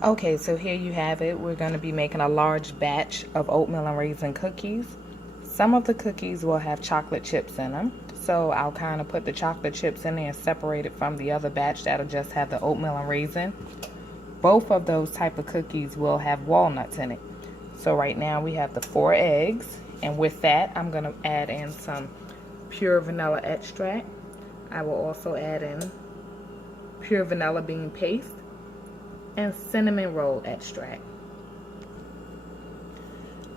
Okay, so here you have it. We're going to be making a large batch of oatmeal and raisin cookies. Some of the cookies will have chocolate chips in them. So I'll kind of put the chocolate chips in there and separate it from the other batch that'll just have the oatmeal and raisin. Both of those type of cookies will have walnuts in it. So right now we have the 4 eggs. And with that, I'm going to add in some pure vanilla extract. I will also add in pure vanilla bean paste and cinnamon roll extract.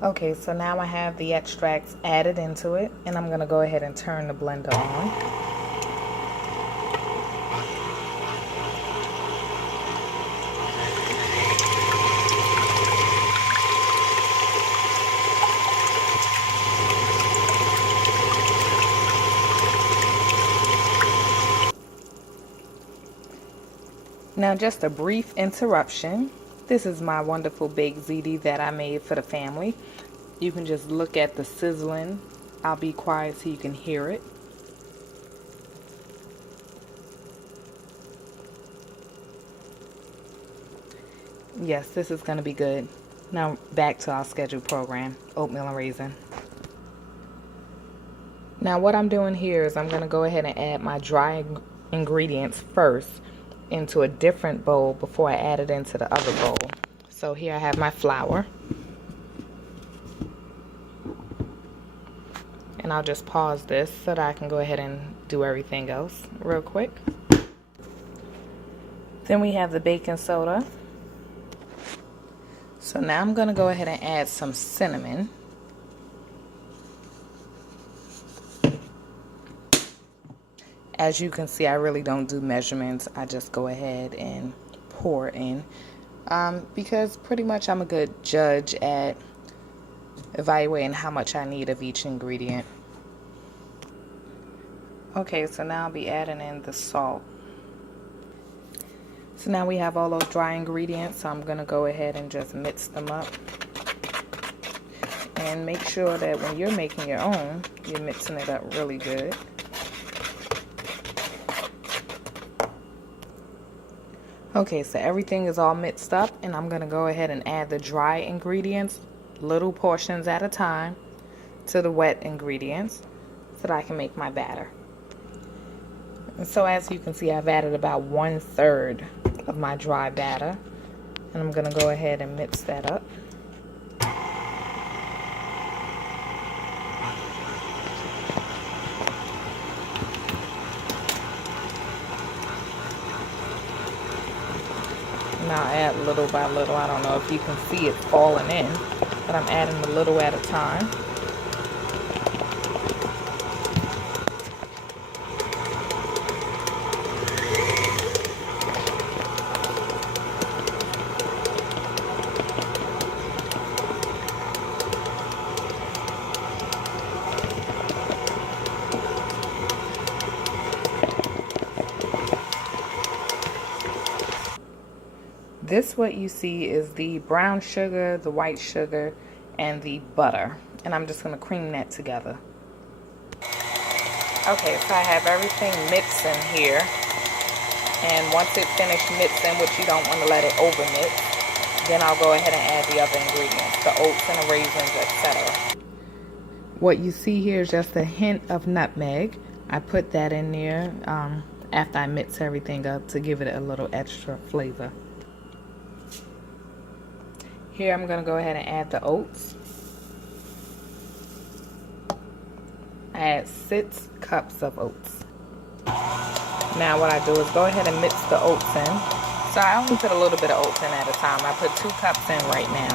Okay, so now I have the extracts added into it, and I'm going to go ahead and turn the blender on. Now just a brief interruption. This is my wonderful baked ziti that I made for the family. You can just look at the sizzling. I'll be quiet so you can hear it. Yes, this is going to be good. Now back to our scheduled program, oatmeal and raisin. Now what I'm doing here is I'm going to go ahead and add my dry ingredients first into a different bowl before I add it into the other bowl. So here I have my flour. And I'll just pause this so that I can go ahead and do everything else real quick. Then we have the baking soda. So now I'm going to go ahead and add some cinnamon. As you can see, I really don't do measurements. I just go ahead and pour in. Because pretty much I'm a good judge at evaluating how much I need of each ingredient. Okay, so now I'll be adding in the salt. So now we have all those dry ingredients, so I'm going to go ahead and just mix them up. And make sure that when you're making your own, you're mixing it up really good. Okay, so everything is all mixed up, and I'm going to go ahead and add the dry ingredients, little portions at a time, to the wet ingredients so that I can make my batter. And so as you can see, I've added about 1/3 of my dry batter, and I'm going to go ahead and mix that up. And I'll add little by little. I don't know if you can see it falling in, but I'm adding a little at a time. This, what you see, is the brown sugar, the white sugar, and the butter. And I'm just going to cream that together. Okay, so I have everything mixed in here. And once it's finished mixing, which you don't want to let it over mix, then I'll go ahead and add the other ingredients, the oats and the raisins, etc. What you see here is just a hint of nutmeg. I put that in there after I mix everything up to give it a little extra flavor. Here I'm going to go ahead and add the oats. I add 6 cups of oats. Now what I do is go ahead and mix the oats in. So I only put a little bit of oats in at a time. I put 2 cups in right now.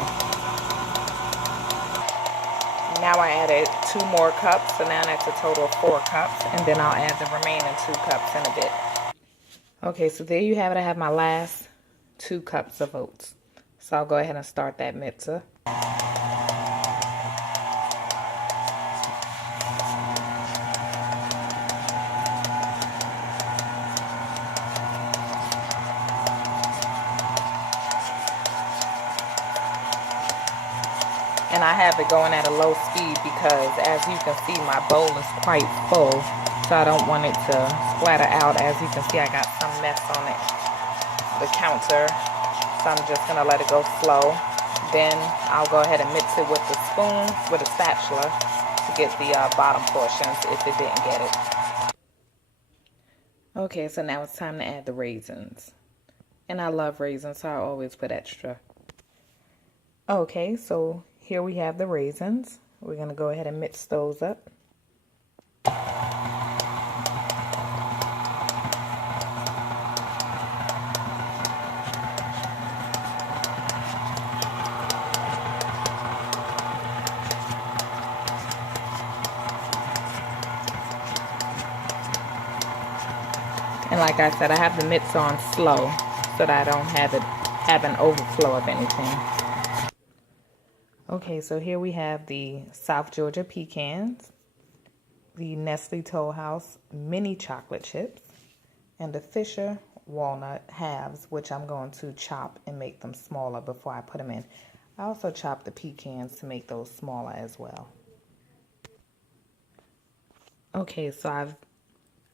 Now I added 2 more cups, so now that's a total of 4 cups. And then I'll add the remaining 2 cups in a bit. Okay, so there you have it. I have my last 2 cups of oats. So I'll go ahead and start that mixer. And I have it going at a low speed because, as you can see, my bowl is quite full. So I don't want it to splatter out. As you can see, I got some mess on it, the counter. So I'm just going to let it go slow. Then I'll go ahead and mix it with the spoon, with a spatula, to get the bottom portions if it didn't get it. Okay, so now it's time to add the raisins. And I love raisins, so I always put extra. Okay, so here we have the raisins. We're going to go ahead and mix those up. And like I said, I have the mix on slow so that I don't have an overflow of anything. Okay, so here we have the South Georgia pecans, the Nestle Toll House mini chocolate chips, and the Fisher walnut halves, which I'm going to chop and make them smaller before I put them in. I also chop the pecans to make those smaller as well. Okay, so I've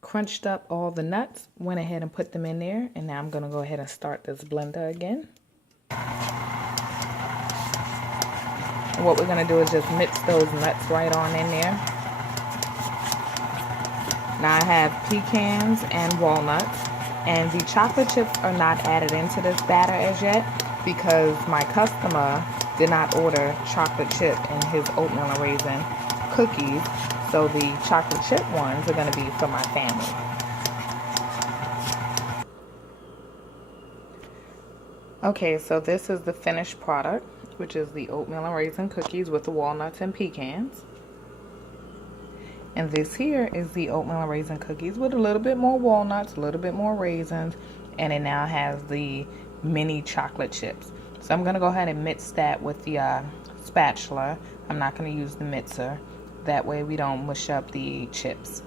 crunched up all the nuts, went ahead and put them in there, and now I'm going to go ahead and start this blender again. And what we're going to do is just mix those nuts right on in there. Now I have pecans and walnuts, and the chocolate chips are not added into this batter as yet because my customer did not order chocolate chip in his oatmeal and raisin cookies. So the chocolate chip ones are going to be for my family. Okay, so this is the finished product, which is the oatmeal and raisin cookies with the walnuts and pecans. And this here is the oatmeal and raisin cookies with a little bit more walnuts, a little bit more raisins, and it now has the mini chocolate chips. So I'm going to go ahead and mix that with the spatula. I'm not going to use the mixer. That way we don't mush up the chips.